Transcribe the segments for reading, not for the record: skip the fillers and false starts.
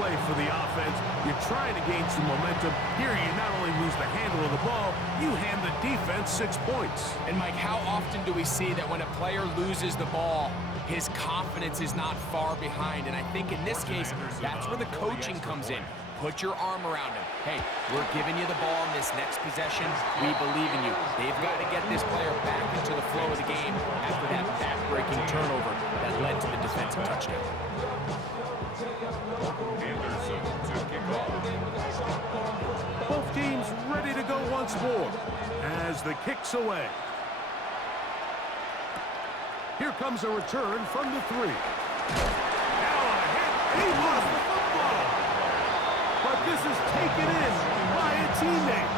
play for the offense. You're trying to gain some momentum. Here, you not only lose the handle of the ball, you hand the defense 6 points. And, Mike, how often do we see that when a player loses the ball, his confidence is not far behind? And I think in this case, that's where the coaching comes in. Put your arm around him. Hey, we're giving you the ball in this next possession. We believe in you. They've got to get this player back into the flow of the game after that back-breaking turnover that led to the defensive touchdown. Both teams ready to go once more as the kick's away. Here comes a return from the 3. Now a hit. He lost the football. But this is taken in by a teammate.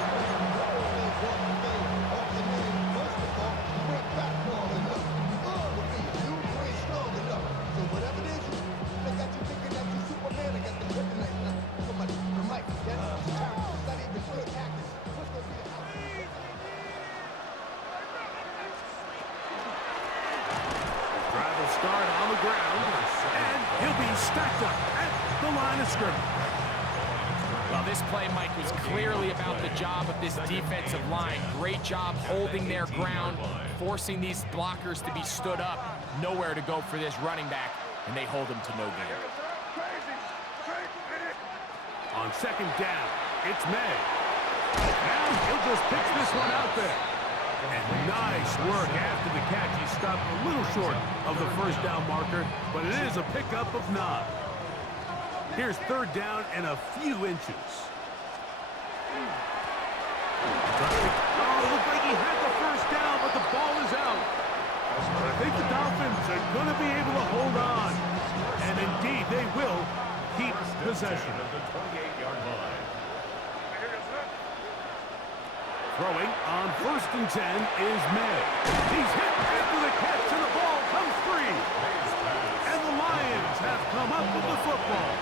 Drive will start on the ground, and he'll be stacked up at the line of scrimmage. Well, this play, Mike, was clearly about the job of this defensive line. Great job holding their ground, forcing these blockers to be stood up. Nowhere to go for this running back, and they hold him to no gain. On second down, it's May. Now he'll just pitch this one out there. And nice work after the catch. He stopped a little short of the first down marker, but it is a pickup of 9. Here's third down and a few inches. Oh, looked like he had the first down, but the ball is out. But I think the Dolphins are going to be able to hold on. And indeed, they will keep possession. Throwing on 1st and 10 is May. He's hit after the catch, and the ball comes free. And the Lions have come up with the football.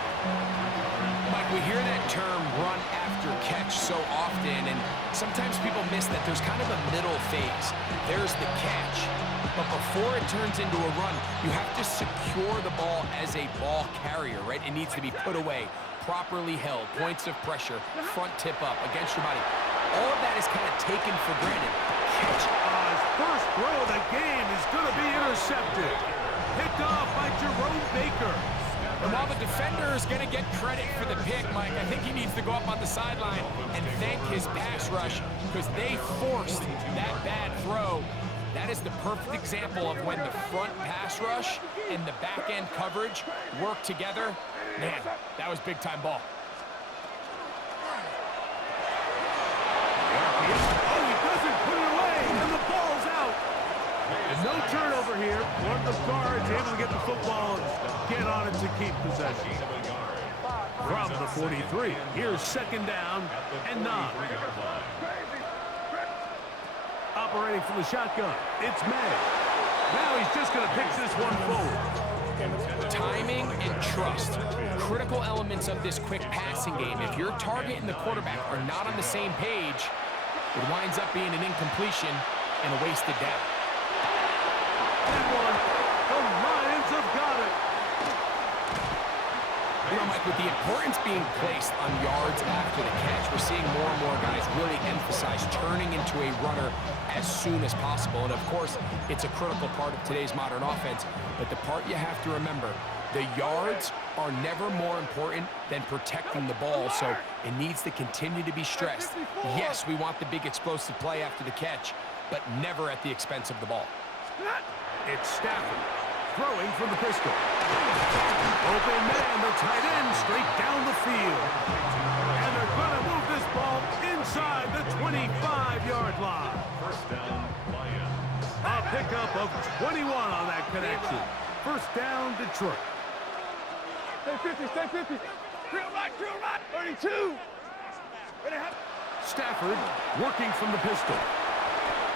Mike, we hear that term run after catch so often, and sometimes people miss that there's kind of a middle phase. There's the catch, but before it turns into a run, you have to secure the ball as a ball carrier, right? It needs to be put away, properly held, points of pressure, front tip up against your body. All of that is kind of taken for granted. Catch. His first throw of the game is going to be intercepted. Picked off by Jerome Baker. And while the defender is going to get credit for the pick, Mike, I think he needs to go up on the sideline and thank his pass rush because they forced that bad throw. That is the perfect example of when the front pass rush and the back-end coverage work together. Man, that was big-time ball. Oh, he doesn't put it away, and the ball's out. And no turnover here. One of the guards able to get the football and get on it to keep possession. From the 43, here's second down and 9. Operating from the shotgun, it's May. Now he's just going to pitch this one forward. Timing and trust, critical elements of this quick passing game. If your target and the quarterback are not on the same page, it winds up being an incompletion and a wasted down. That one, the Lions have got it. You know, Mike, with the importance being placed on yards after the catch, we're seeing more and more guys really emphasize turning into a runner as soon as possible. And, of course, it's a critical part of today's modern offense. But the part you have to remember, the yards are never more important than protecting the ball, so it needs to continue to be stressed. Yes, we want the big explosive play after the catch, but never at the expense of the ball. It's Stafford throwing from the pistol. Open man, the tight end, straight down the field. And they're going to move this ball inside the 25-yard line. First down, Lions. A pickup of 21 on that connection. First down, Detroit. Stay 50, stay 50. Drill right, 32. Stafford working from the pistol.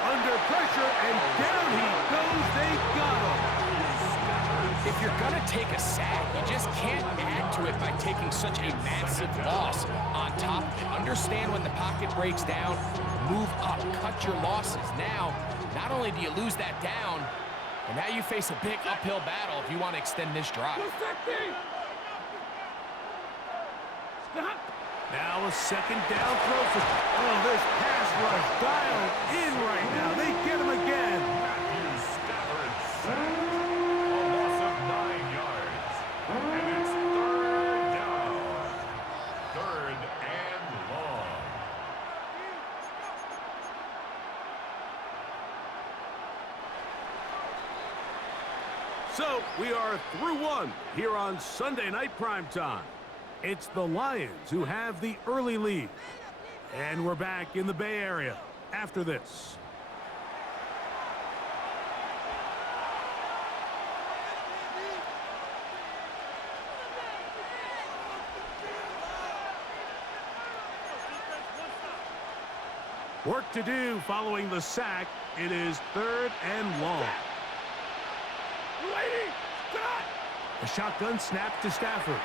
Under pressure, and down he goes. They got him. If you're going to take a sack, you just can't add to it by taking such a massive loss on top of it. Understand when the pocket breaks down, move up, cut your losses. Now, not only do you lose that down, but now you face a big uphill battle if you want to extend this drive. Now a second down throw for... Oh, this pass rush dialed in right now. They get him again. Matthew Stafford sacked. A loss of 9 yards. And it's third down. Third and long. So we are through one here on Sunday Night Primetime. It's the Lions who have the early lead. And we're back in the Bay Area after this. Work to do following the sack. It is third and long. A shotgun snap to Stafford.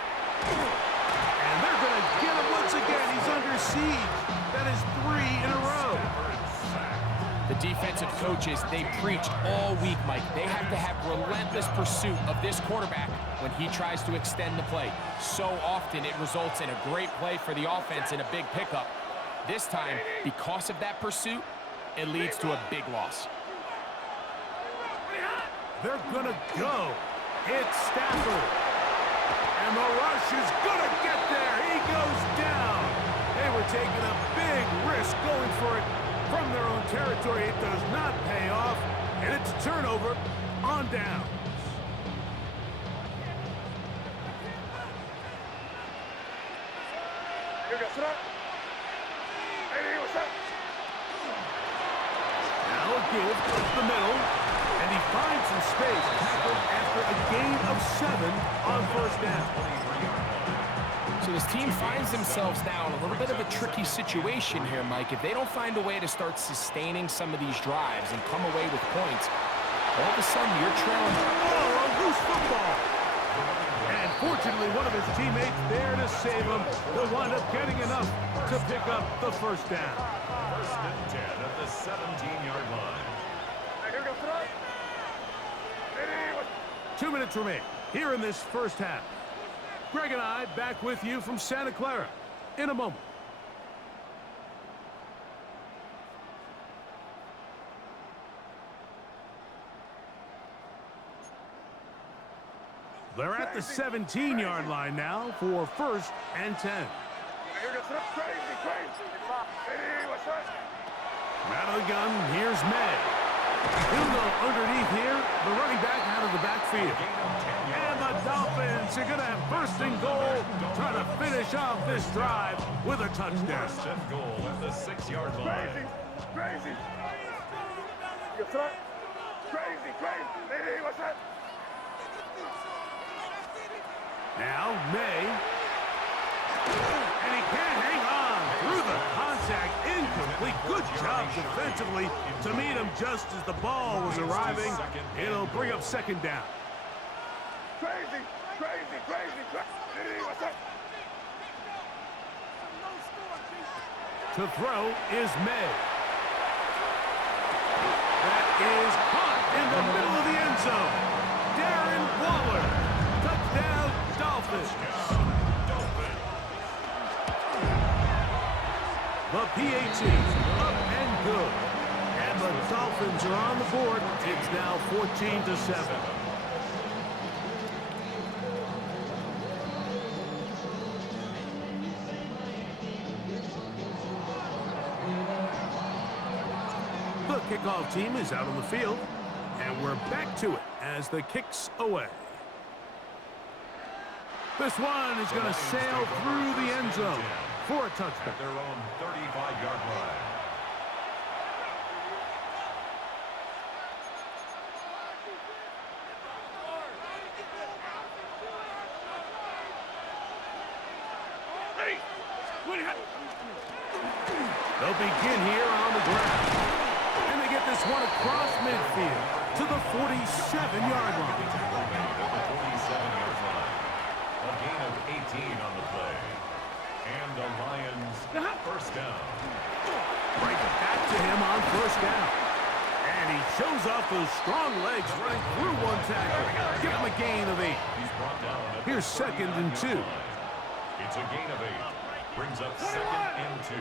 And they're going to get him once again. He's under siege. That is 3 in a row. The defensive coaches, they preached all week, Mike. They have to have relentless pursuit of this quarterback when he tries to extend the play. So often it results in a great play for the offense and a big pickup. This time, because of that pursuit, it leads to a big loss. They're going to go. It's Stafford. And the rush is going to get there. He goes down. They were taking a big risk going for it from their own territory. It does not pay off. And it's a turnover on downs. Now a give up the middle. And he finds some space, tackled after a gain of 7 on first down. So this team finds themselves now in a little bit of a tricky situation here, Mike. If they don't find a way to start sustaining some of these drives and come away with points, all of a sudden you're trailing. Oh, a loose football. And fortunately, one of his teammates there to save him. He'll wind up getting enough to pick up the first down. First and 10 at the 17-yard line. 2 minutes remain here in this first half. Greg and I back with you from Santa Clara in a moment. They're at the 17-yard line now for first and 10. Out of the gun, here's May. He'll go underneath here, the running back out of the backfield. And the Dolphins are going to have first and goal, trying to finish off this drive with a touchdown. First and goal at the 6-yard line. Crazy. Now May. And he can't hang on through the contact. Incomplete. Good job defensively to meet him just as the ball was arriving. It'll bring up second down. Crazy. To throw is May. That is caught in the middle of the end zone. Darren Waller. Touchdown, Dolphins. The PAT up and good. And the Dolphins are on the board. It's now 14-7. The kickoff team is out on the field, and we're back to it as the kick's away. This one is going to sail through the end zone for a touchdown. At their own 35-yard line. They'll begin here on the ground. And they get this one across midfield to the 47-yard line. At the 47-yard line. A gain of 18 on the play. And the Lions first down. Right back to him on first down. And he shows off those strong legs running through one tackle. Give him a gain of 8. He's brought down at the Here's second and 2. It's a gain of 8. Brings up second and 2.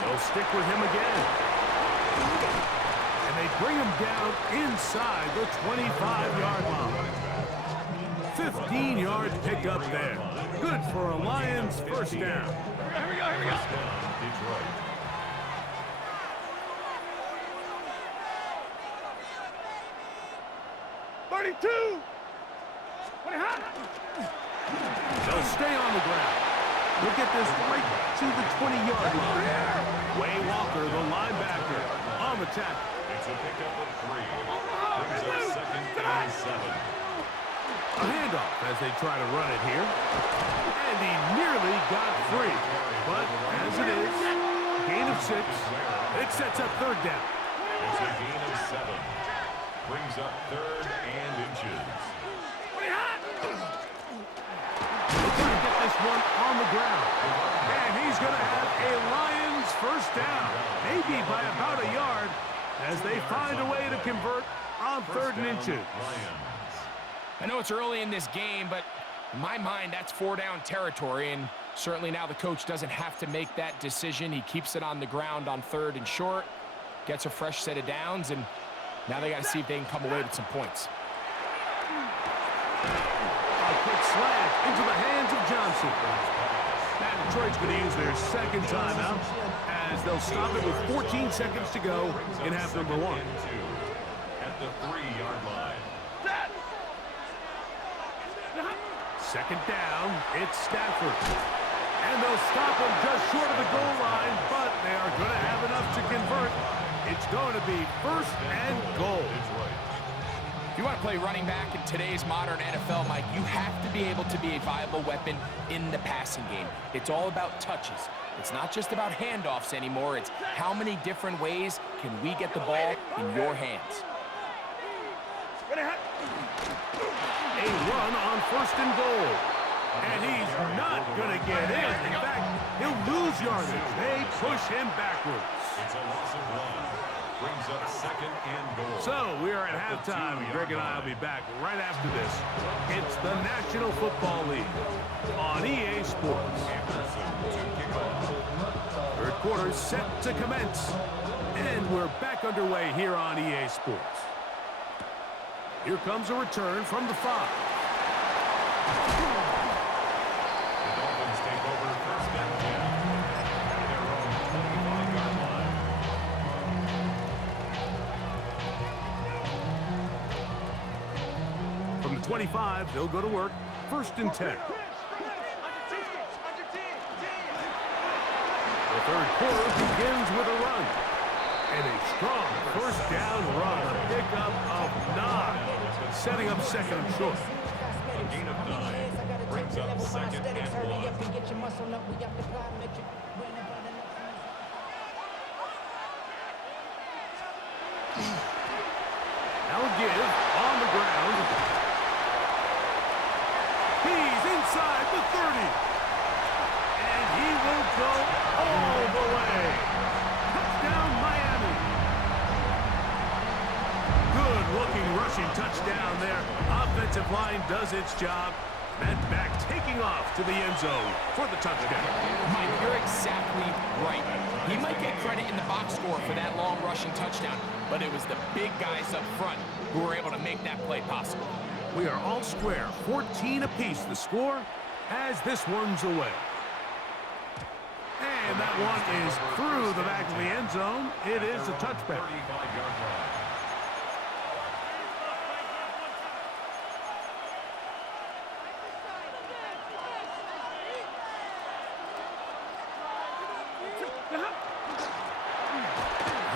They'll stick with him again. And they bring him down inside the 25-yard line. 15 yards picked up there. Good for a Lions first down. Here we go. First down, Detroit. They'll stay on the ground. We'll get this right to the 20-yard line. Way Walker, the linebacker, on the tackle. It's a pickup of 3. Brings up second and 7. A handoff as they try to run it here. And he nearly got free. But as it is, gain of 6. It sets up third down. It's a gain of 7. Brings up third and inches. They'll try to get this one on the ground. And he's going to have a Lions first down. Maybe by about a yard as they find a way to convert on third and inches. I know it's early in this game, but in my mind, that's 4-down territory, and certainly now the coach doesn't have to make that decision. He keeps it on the ground on third and short, gets a fresh set of downs, and now they got to see if they can come away with some points. A quick slant into the hands of Johnson. Now Detroit's going to use their second timeout as they'll stop it with 14 seconds to go in half number 1. At the 3-yard line. Second down, it's Stafford. And they'll stop him just short of the goal line, but they are going to have enough to convert. It's going to be first and goal. If you want to play running back in today's modern NFL, Mike, you have to be able to be a viable weapon in the passing game. It's all about touches. It's not just about handoffs anymore. It's how many different ways can we get the ball in your hands. A run on first and goal. And he's not going to get in. In fact, he'll lose yardage. They push him backwards. It's a loss of 1. Brings up second and goal. So we are at halftime. Greg and I will be back right after this. It's the National Football League on EA Sports. Third quarter set to commence. And we're back underway here on EA Sports. Here comes a return from the 5. The Dolphins take over first and 10 at their own 25-yard line. From the 25, they'll go to work. First and 10. The third quarter begins with a run. And a strong first down run. A pickup of 9. Setting up second and short. A gain of 9. Brings up second and 1. Now a give on the ground. He's inside the 30. And he will go all the way. Touchdown, Miami. Good-looking rushing touchdown there. Offensive line does its job. That back taking off to the end zone for the touchdown. Mike, you're exactly right. He might get credit in the box score for that long rushing touchdown, but it was the big guys up front who were able to make that play possible. We are all square, 14 apiece the score as this one's away. And that one is through the back of the end zone. It is a touchback. 35-yard line.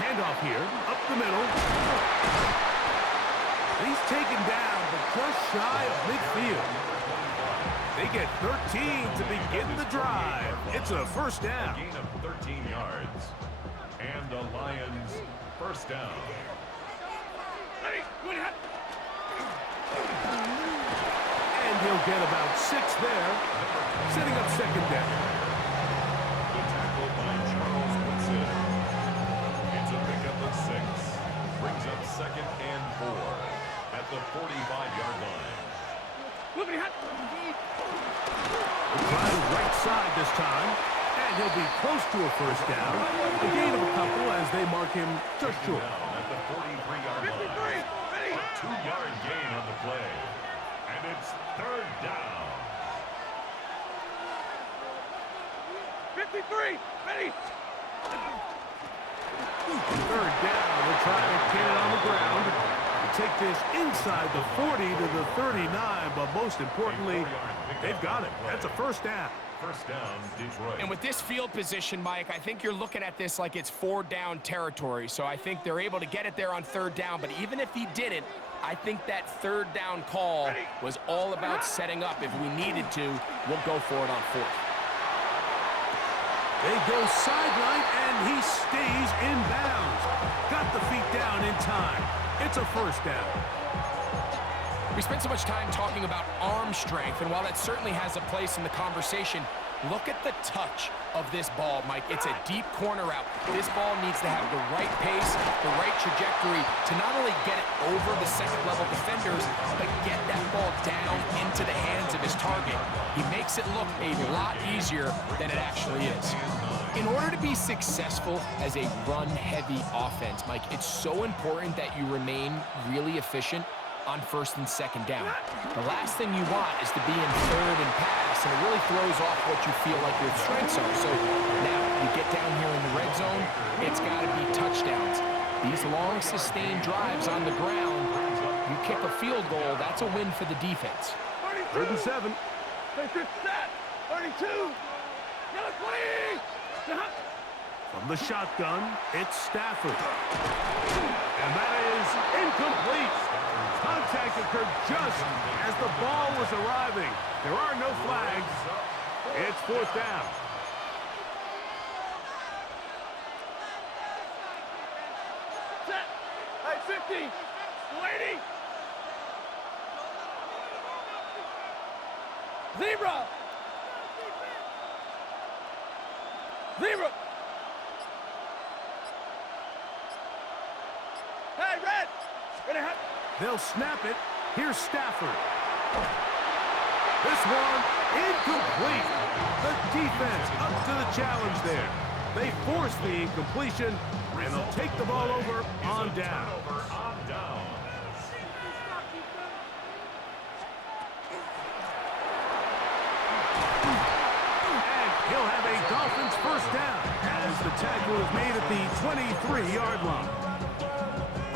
Handoff here, up the middle. He's taken down, but just shy of midfield. They get 13 to begin the drive. It's a first down. A gain of 13 yards. And the Lions first down. And he'll get about 6 there, setting up second down. The tackle by Charles Woodson. It's a pickup of 6. Brings up second and 4 at the 45-yard line. he'll be close to a first down. A gain of a couple as they mark him just short. Down at the 43-yard line. A 2-yard gain on the play. And it's third down. 53, ready. Third down. They'll try to get it on the ground. Take this inside the 40 to the 39, but most importantly, they've got it. That's a first down. First down, Detroit. And with this field position, Mike, I think you're looking at this like it's 4-down territory. So I think they're able to get it there on third down. But even if he didn't, I think that third down call was all about setting up. If we needed to, we'll go for it on fourth. They go sideline, and he stays in bounds. Got the feet down in time. It's a first down. We spent so much time talking about arm strength, and while that certainly has a place in the conversation, look at the touch of this ball, Mike. It's a deep corner route. This ball needs to have the right pace, the right trajectory to not only get it over the second-level defenders, but get that ball down into the hands of his target. He makes it look a lot easier than it actually is. In order to be successful as a run-heavy offense, Mike, it's so important that you remain really efficient on first and second down. The last thing you want is to be in third and pass, and it really throws off what you feel like your strengths are. So now you get down here in the red zone, it's got to be touchdowns. These long sustained drives on the ground, you kick a field goal, that's a win for the defense. 3rd and 7. Hey, set. 32. Yellow 20. From the shotgun, it's Stafford. And that is incomplete. Contact occurred just as the ball was arriving. There are no flags. It's 4th down. Set. Hey, 50. 280. Zebra. Zebra. Hey, red. Gonna have. They'll snap it. Here's Stafford. This one incomplete. The defense up to the challenge there. They force the incompletion, and they'll take the ball over on down. And he'll have a Dolphins first down as the tackle is made at the 23-yard line.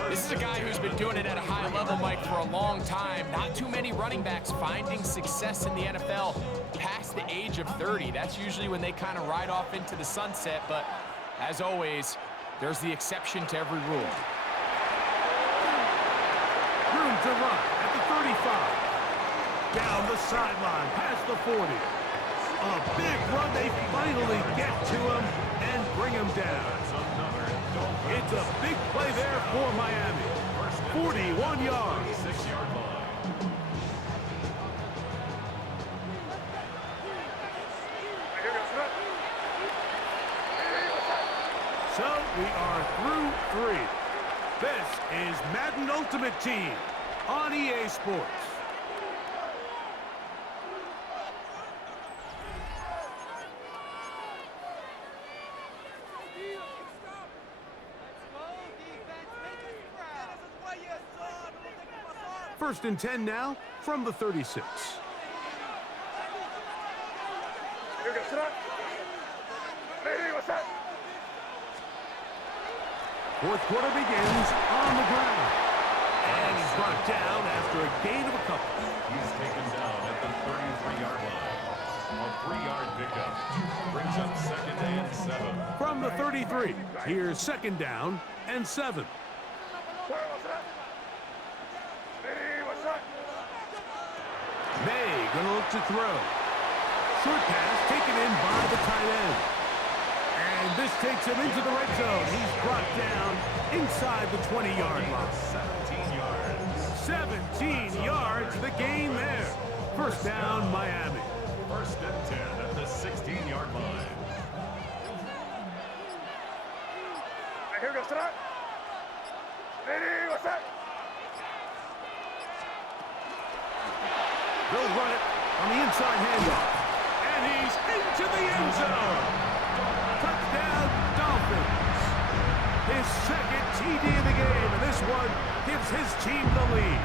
This is a guy who's been doing it at a high level, Mike, for a long time. Not too many running backs finding success in the NFL past the age of 30. That's usually when they kind of ride off into the sunset, but as always, there's the exception to every rule. Room to run at the 35. Down the sideline, past the 40. A big run, they finally get to him and bring him down. It's a big play there for Miami. 41 yards. 6-yard line. So we are through 3. This is Madden Ultimate Team on EA Sports. First and 10 now from the 36. Fourth quarter begins on the ground. And he's brought down after a gain of a couple. He's taken down at the 33-yard line. A 3-yard pickup brings up 2nd and 7. From the 33, here's 2nd down and 7. May gonna look to throw. Short pass taken in by the tight end. And this takes him into the red zone. He's brought down inside the 20-yard line. 17 yards, the gain there. First down, Miami. 1st and 10 at the 16-yard line. Here goes tonight. Ready, what's that? They'll run it on the inside handoff. And he's into the end zone. Touchdown, Dolphins. His second TD of the game, and this one gives his team the lead.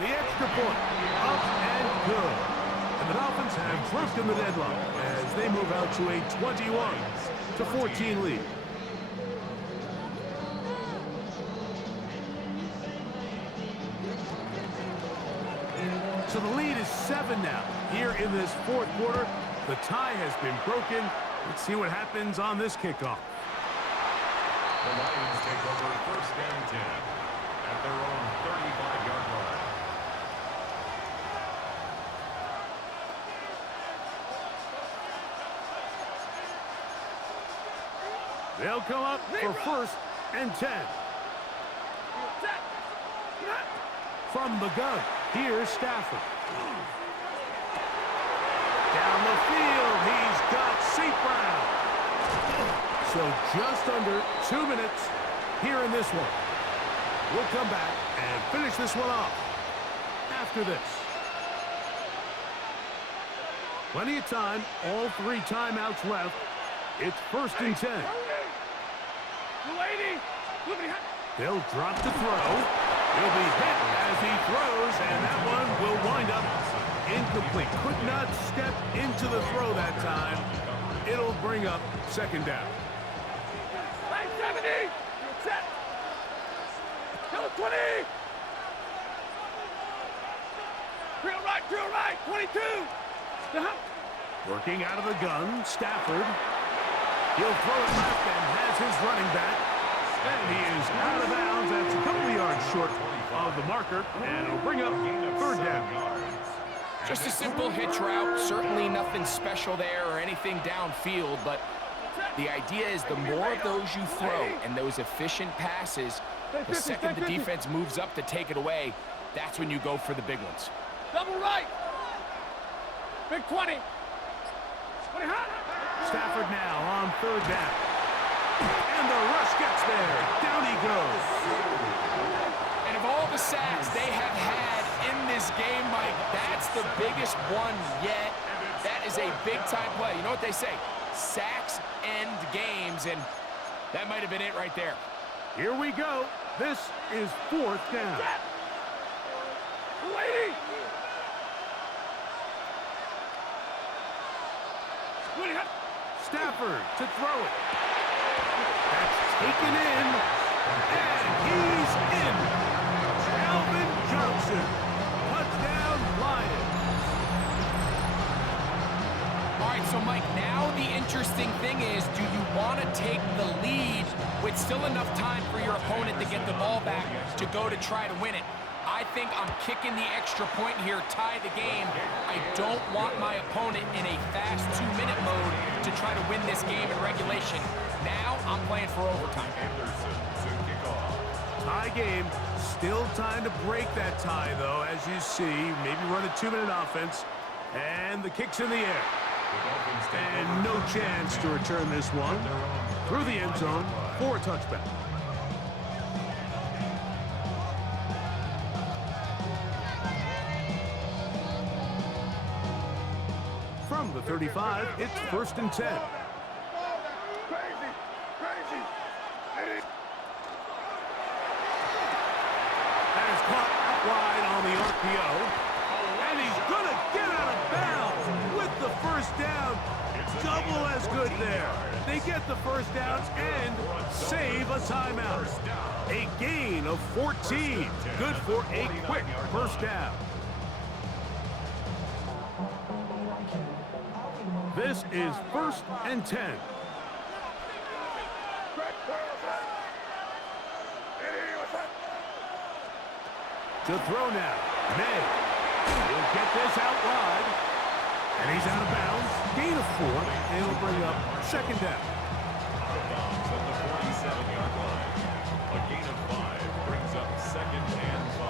The extra point, up and good. And the Dolphins have broken the deadlock as they move out to a 21-14 lead. So the lead is 7 now. Here in this fourth quarter, the tie has been broken. Let's see what happens on this kickoff. The Lions take over first and 10 at their own 35-yard line. They'll come up for first and 10. From the gun, here's Stafford. Down the field, he's got St. Brown. So just under 2 minutes here in this one. We'll come back and finish this one off after this. Plenty of time, all 3 timeouts left. It's first and 10. They'll drop to throw. He'll be hit as he throws, and that one will wind up incomplete. Could not step into the throw that time. It'll bring up second down. 70! Set! Go 20! Drill right, 22! Working out of the gun, Stafford. He'll throw it left and has his running back. And he is out of bounds. That's a couple of yards short of the marker, and it'll bring up third down. Just a simple hitch route. Certainly nothing special there or anything downfield, but the idea is the more of those you throw and those efficient passes, the second the defense moves up to take it away, that's when you go for the big ones. Double right! Big 20! 20 hot! Stafford now on third down. And the rush gets there. Down he goes. And of all the sacks they have had in this game, Mike, that's the biggest one yet. That is a big-time play. You know what they say? Sacks end games, and that might have been it right there. Here we go. This is fourth down. Lady! Stafford to throw it. That's taken in, and he's in. Alvin Johnson. Touchdown, Lions. All right, so Mike, now the interesting thing is, do you want to take the lead with still enough time for your opponent to get the ball back to go to try to win it? I think I'm kicking the extra point here, tie the game. I don't want my opponent in a fast 2-minute mode to try to win this game in regulation. Now I'm playing for overtime. Tie game. Still time to break that tie, though, as you see. Maybe run a 2-minute offense. And the kick's in the air. And no chance to return this one through the end zone for a touchback. From the 35, it's first and 10. That is caught out wide on the RPO. And he's going to get out of bounds with the first down. Double as good there. They get the first down and save a timeout. A gain of 14. Good for a quick first down. This is first and 10. To throw now. May. He'll get this out wide. And he's out of bounds. Gain of 4. And it'll bring up second down. Out of bounds at the 47-yard line. A gain of 5 brings up second and 5.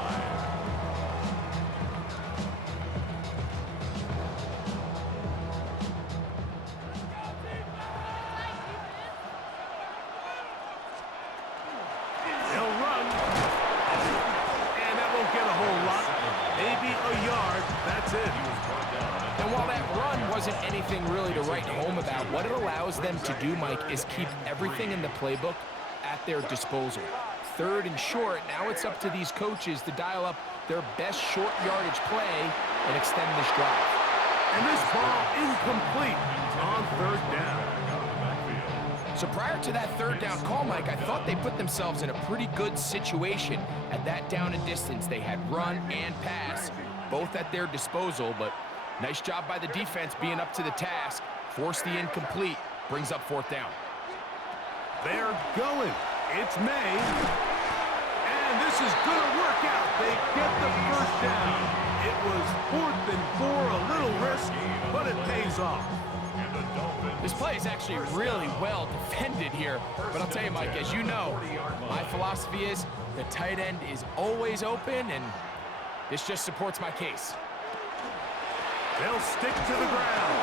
Maybe a yard. That's it. And while that run anything really to write home about. What it allows them to do, Mike, is keep everything in the playbook at their disposal. 3rd and short, now it's up to these coaches to dial up their best short yardage play and extend this drive. And this ball incomplete on 3rd down. So prior to that 3rd down call, Mike, I thought they put themselves in a pretty good situation at that down and distance. They had run and pass, both at their disposal, but nice job by the defense being up to the task. Forced the incomplete, brings up 4th down. They're going. It's May. And this is going to work out. They get the 1st down. It was 4th and 4, a little risk, but it pays off. This play is actually really well defended here. But I'll tell you, Mike, as you know, my philosophy is the tight end is always open, and this just supports my case. They'll stick to the ground.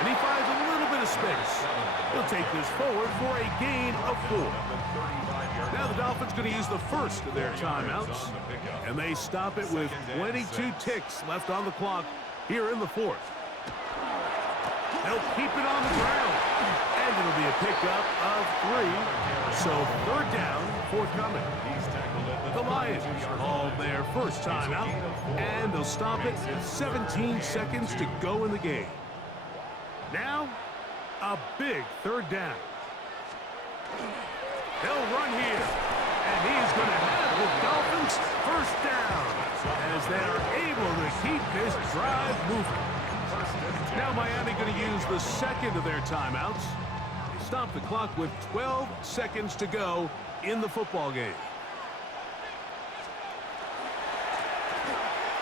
And he finds a little bit of space. He'll take this forward for a gain of 4. Now the Dolphins going to use the first of their timeouts. And they stop it with 22 ticks left on the clock here in the 4th. They'll keep it on the ground. And it'll be a pickup of 3. So 3rd down, forthcoming. The Lions call their first timeout. And they'll stop it with 17 seconds to go in the game. Now, a big 3rd down. They'll run here. And he's going to have the Dolphins' 1st down as they are able to keep this drive moving. Now Miami going to use the 2nd of their timeouts. They stop the clock with 12 seconds to go in the football game.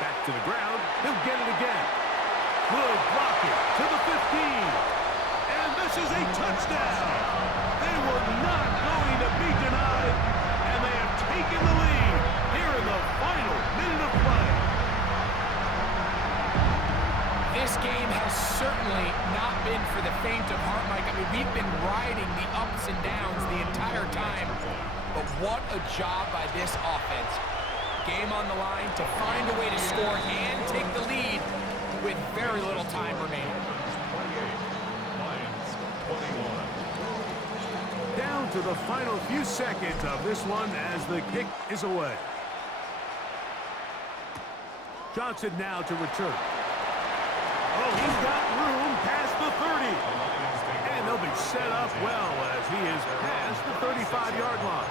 Back to the ground. He'll get it again. Will block it to the 15. And this is a touchdown. They were not going to be denied. And they have taken the lead here in the final minute of play. This game has certainly not been for the faint of heart, Mike. I mean, we've been riding the ups and downs the entire time. But what a job by this offense. Game on the line to find a way to score and take the lead with very little time remaining. Down to the final few seconds of this one as the kick is away. Johnson now to return. Oh, he's got room past the 30. And they'll be set up well as he is past the 35-yard line.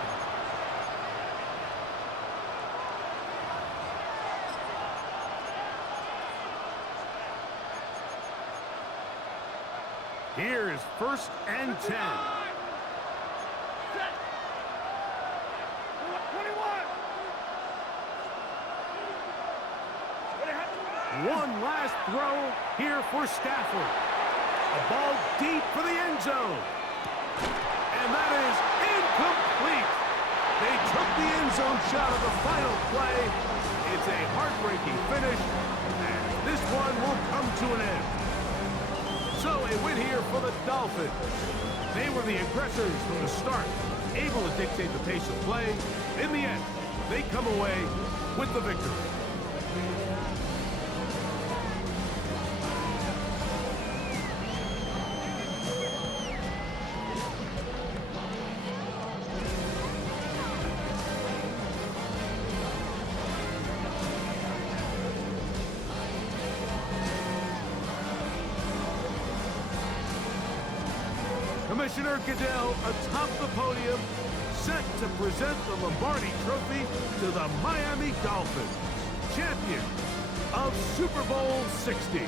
Here is 1st and 10. One last throw here for Stafford. A ball deep for the end zone. And that is incomplete. They took the end zone shot of the final play. It's a heartbreaking finish, and this one will come to an end. So a win here for the Dolphins. They were the aggressors from the start, able to dictate the pace of play. In the end, they come away with the victory. Commissioner Goodell atop the podium, set to present the Lombardi Trophy to the Miami Dolphins, champions of Super Bowl 60.